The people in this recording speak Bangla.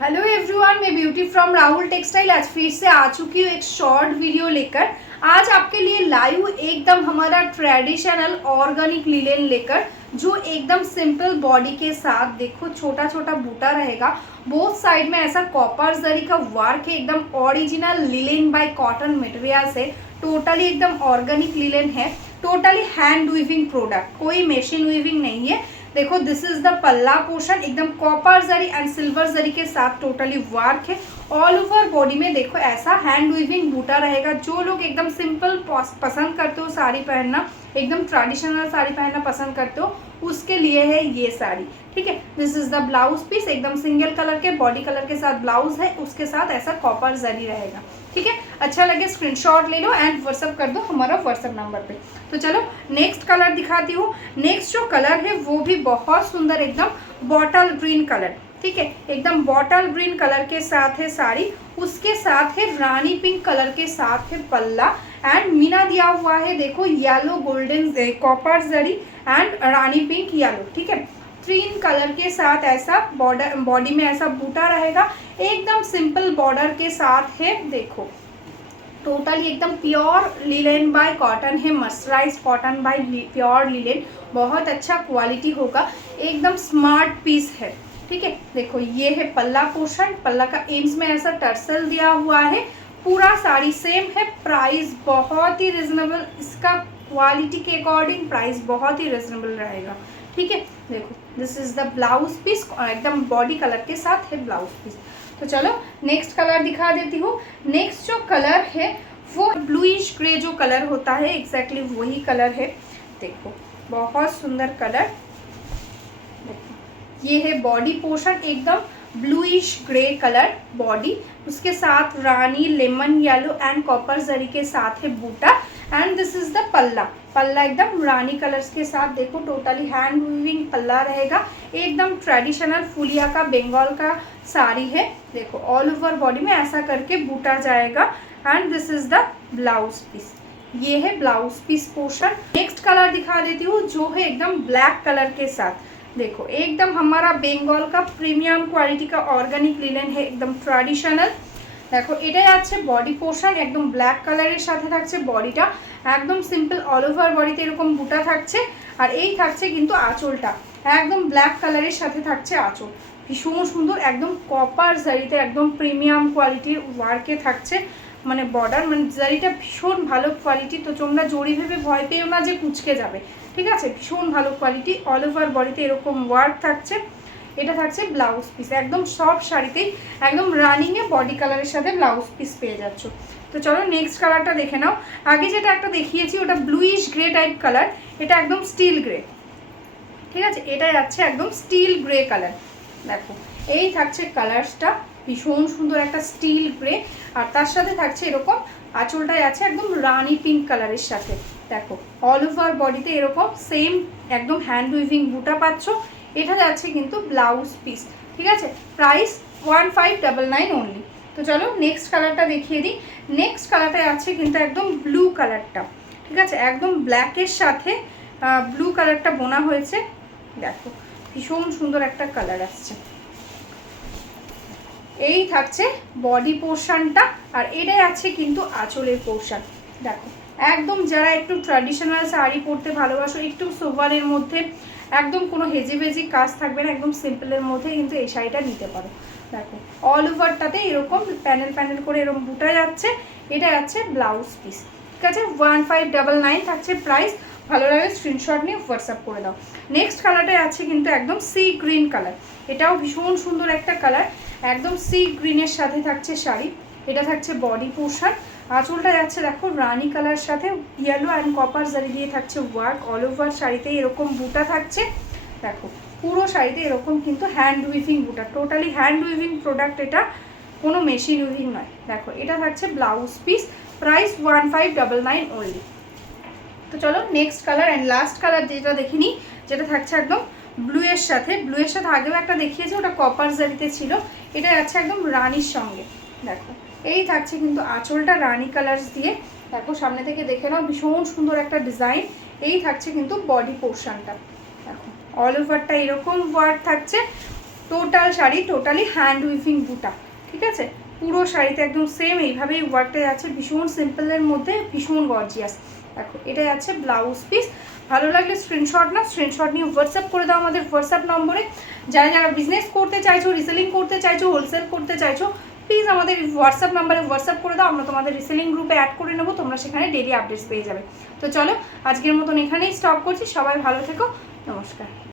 हेलो एवरीवन, मैं ब्यूटी फ्रॉम राहुल टेक्सटाइल आज फिर से आ चुकी हूँ एक शॉर्ट वीडियो लेकर। आज आपके लिए लाइव एकदम हमारा ट्रेडिशनल ऑर्गेनिक लिलेन लेकर, जो एकदम सिंपल बॉडी के साथ देखो छोटा छोटा बूटा रहेगा। बोथ साइड में ऐसा कॉपर जरी का वर्क है, एकदम original linen bye cotton material से, टोटली एकदम ऑर्गेनिक लिलेन है, टोटली हैंड वीविंग प्रोडक्ट, कोई मशीन वीविंग नहीं है। देखो दिस इज द पल्ला पोर्शन, एकदम कॉपर जरी एंड सिल्वर जरी के साथ टोटली वर्क है। ऑल ओवर बॉडी में देखो ऐसा हैंड वीविंग बूटा रहेगा। जो लोग एकदम सिंपल पसंद करते हो साड़ी पहनना, एकदम ट्रेडिशनल साड़ी पहनना पसंद करते हो, उसके लिए है ये साड़ी। ठीक है, this is the blouse piece, एकदम सिंगल कलर के बॉडी कलर के साथ ब्लाउज है, उसके साथ ऐसा कॉपर जरी रहेगा। ठीक है, अच्छा लगे स्क्रीनशॉट ले लो एंड व्हाट्सअप कर दो हमारा व्हाट्सअप नंबर पे। तो चलो नेक्स्ट कलर दिखाती हूँ। नेक्स्ट जो कलर है वो भी बहुत सुंदर, एकदम बॉटल ग्रीन कलर। ठीक है, एकदम बॉटल ग्रीन कलर के साथ है साड़ी, उसके साथ है रानी पिंक कलर के साथ है पल्ला एंड मीना दिया हुआ है। देखो yellow golden copper zari and Rani pink yellow. ठीक है, ग्रीन कलर के साथ ऐसा बॉर्डर, बॉडी में ऐसा बूटा रहेगा, एकदम सिंपल बॉर्डर के साथ है। देखो टोटली एकदम प्योर लिलेन बाय कॉटन है, mercerised cotton bye pure linen, बहुत अच्छा क्वालिटी होगा, एकदम स्मार्ट पीस है। ठीक है, देखो ये है पल्ला पोर्शन, पल्ला का एंड्स में ऐसा टर्सल दिया हुआ है। पूरा साड़ी सेम है, प्राइस बहुत ही रिजनेबल, इसका क्वालिटी के अकॉर्डिंग प्राइस बहुत ही रिजनेबल रहेगा। ठीक है, देखो this is the blouse piece, एकदम बॉडी कलर के साथ है ब्लाउज पीस। तो चलो नेक्स्ट कलर दिखा देती हूँ। नेक्स्ट जो कलर है वो ब्लूइश ग्रे जो कलर होता है, एग्जैक्टली वही कलर है। देखो बहुत सुंदर कलर, ये है बॉडी पोर्शन, एकदम ब्लूइश ग्रे कलर बॉडी, उसके साथ रानी लेमन येलो एंड कॉपर जरी के साथ है बूटा एंड दिस इज द पल्ला। पल्ला एकदम रानी कलर्स के साथ, देखो टोटली हैंड वीविंग पल्ला रहेगा, एकदम ट्रेडिशनल फुलिया का बंगाल का साड़ी है। देखो ऑल ओवर बॉडी में ऐसा करके बूटा जाएगा and this is the blouse piece, ये है blouse piece portion. Next colour दिखा देती हूँ जो है एकदम ब्लैक कलर के साथ। देखो एकदम हमारा बेंगल का प्रीमियम क्वालिटी का ऑर्गेनिक लिलेन है, एकदम ट्रेडिशनल। দেখো এটাই আছে বডি পোর্শন, একদম ব্ল্যাক কালারের সাথে থাকছে বডিটা, একদম সিম্পল অল ওভার বডিতে এরকম বুটা থাকছে। আর এই থাকছে কিন্তু আঁচলটা, একদম ব্ল্যাক কালারের সাথে থাকছে আঁচল, ভীষণ সুন্দর, একদম কপার জারিতে একদম প্রিমিয়াম কোয়ালিটির ওয়ার্কে থাকছে, মানে বর্ডার, মানে জারিটা ভীষণ ভালো কোয়ালিটি। তো তোমরা জড়ি ভেবে ভয় পেও না যে কুচকে যাবে, ঠিক আছে, ভীষণ ভালো কোয়ালিটি। অল ওভার বডিতে এরকম ওয়ার্ক থাকছে। এটা থাকছে ব্লাউজ পিস, একদম সব শাড়িতেই একদম রানিংয়ে বডি কালারের সাথে ব্লাউজ পিস পেয়ে যাচ্ছ। তো চলো নেক্সট কালারটা দেখে নাও। আগে যেটা একটা দেখিয়েছি ওটা ব্লুইশ গ্রে টাইপ কালার, এটা একদম স্টিল গ্রে। ঠিক আছে, এটা যাচ্ছে একদম স্টিল গ্রে কালার। দেখো এই থাকছে কালারসটা, ভীষণ সুন্দর একটা স্টিল গ্রে, আর তার সাথে থাকছে এরকম আঁচলটাই আছে একদম রানি পিঙ্ক কালারের সাথে। দেখো অল ওভার বডিতে এরকম সেম একদম হ্যান্ড উইভিং বুটা পাচ্ছ। এটা যাচ্ছে কিন্তু ব্লাউজ পিস। ঠিক আছে, প্রাইস 1599 অনলি। তো চলো নেক্সট কালারটা দেখিয়ে দিই। নেক্সট কালারটা আছে কিন্তু একদম ব্লু কালারটা। ঠিক আছে, একদম ব্ল্যাকের সাথে ব্লু কালারটা বোনা হয়েছে। দেখো ভীষণ সুন্দর একটা কালার আসছে। এই থাকছে বডি পোর্শনটা, আর এটাই আছে কিন্তু আঁচলের পোর্শন। দেখো একদম যারা একটু ট্র্যাডিশনাল শাড়ি পরতে ভালোবাসো, একটু সোভারের মধ্যে, একদম কোনো হেজিবেজি কাজ থাকবে না, একদম সিম্পলের মধ্যে কিন্তু এই শাড়িটা নিতে পারো। দেখো অল ওভারটাতে এরকম প্যানেল প্যানেল করে এরকম বুটা যাচ্ছে। এটা যাচ্ছে ব্লাউজ পিস। ঠিক আছে, 1599 থাকছে প্রাইস। ভালো লাগে স্ক্রিনশট নিয়ে হোয়াটসঅ্যাপ করে দাও। নেক্সট কালারটাই আছে কিন্তু একদম সি গ্রিন কালার, এটাও ভীষণ সুন্দর একটা কালার, একদম সি গ্রিনের সাথে থাকছে শাড়ি। এটা থাকছে বডি পোর্শন, আঁচলটা যাচ্ছে দেখো রানি কালার সাথে ইয়েলো অ্যান্ড কপার জারি দিয়ে থাকছে ওয়ার্ক। অল ওভার শাড়িতে এরকম বুটা থাকছে। দেখো পুরো শাড়িতে এরকম কিন্তু হ্যান্ড উইভিং বুটা, টোটালি হ্যান্ড উইভিং প্রোডাক্ট, এটা কোনো মেশিন উইভিং নয়। দেখো এটা থাকছে ব্লাউজ পিস, প্রাইস 1599 অনলি। তো চলো next colour and last colour যেটা দেখিনি, যেটা থাকছে একদম ব্লুয়ের সাথে। ব্লুয়ের সাথে আগেও একটা দেখিয়েছি, ওটা কপার জারিতে ছিল, এটা যাচ্ছে একদম রানির সঙ্গে। দেখো এই থাকছে কিন্তু আঁচলটা রানি কালার্স দিয়ে। দেখো সামনে থেকে দেখে নাও, ভীষণ সুন্দর একটা ডিজাইন। এই থাকছে কিন্তু বডি পোর্শনটা। দেখো অল ওভারটা এরকম ওয়ার্ক থাকছে, total sari totally hand weaving বুটা, ঠিক আছে। পুরো শাড়িতে একদম সেম এইভাবেই ওয়ার্কটা যাচ্ছে, ভীষণ সিম্পলের মধ্যে ভীষণ গর্জিয়াস। দেখো এটা যাচ্ছে ব্লাউজ পিস। ভালো লাগলে স্ক্রিনশট নিয়ে হোয়াটসঅ্যাপ করে দাও আমাদের হোয়াটসঅ্যাপ নম্বরে। যারা যারা বিজনেস করতে চাইছো, রিসেলিং করতে চাইছো, হোলসেল করতে চাইছো, প্লিজ আমাদের হোয়াটসঅ্যাপ নাম্বারে হোয়াটসঅ্যাপ করে দাও, আমরা তোমাদের রিসেলিং গ্রুপে অ্যাড করে নেবো, তোমরা সেখানে ডেলি আপডেটস পেয়ে যাবে। তো চলো আজকের মতন এখানেই স্টপ করছি, সবাই ভালো থেকো, নমস্কার।